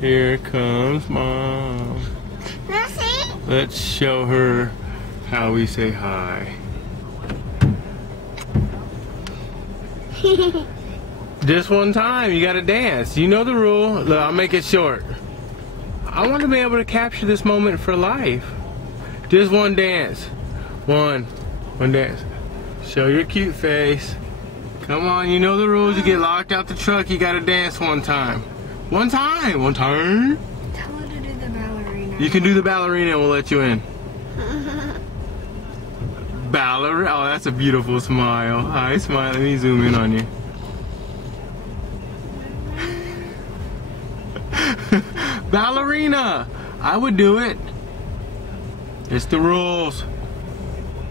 Here comes Mom. Let's show her how we say hi. Just one time, you gotta dance. You know the rule. Look, I'll make it short. I want to be able to capture this moment for life. Just one dance. One dance. Show your cute face. Come on, you know the rules. You get locked out the truck, you gotta dance one time. One time. Tell her to do the ballerina. You can do the ballerina and we'll let you in. Ballerina. Oh, that's a beautiful smile. Hi, smile. Let me zoom in on you. Ballerina. I would do it. It's the rules.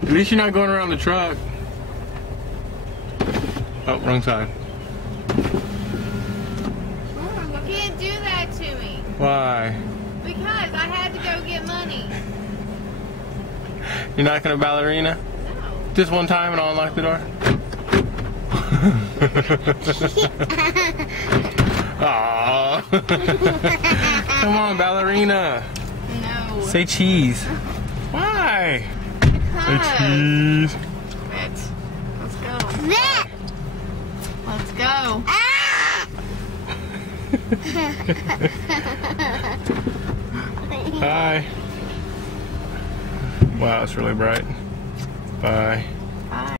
At least you're not going around the truck. Oh, wrong side. You can't do that to me. Why? Because I had to go get money. You're not gonna ballerina? No. Just one time and I'll unlock the door? Aww. Come on, ballerina. No. Say cheese. Why? Because. Say cheese. Let's go. Let's go. Hi. Wow, it's really bright. Bye. Bye.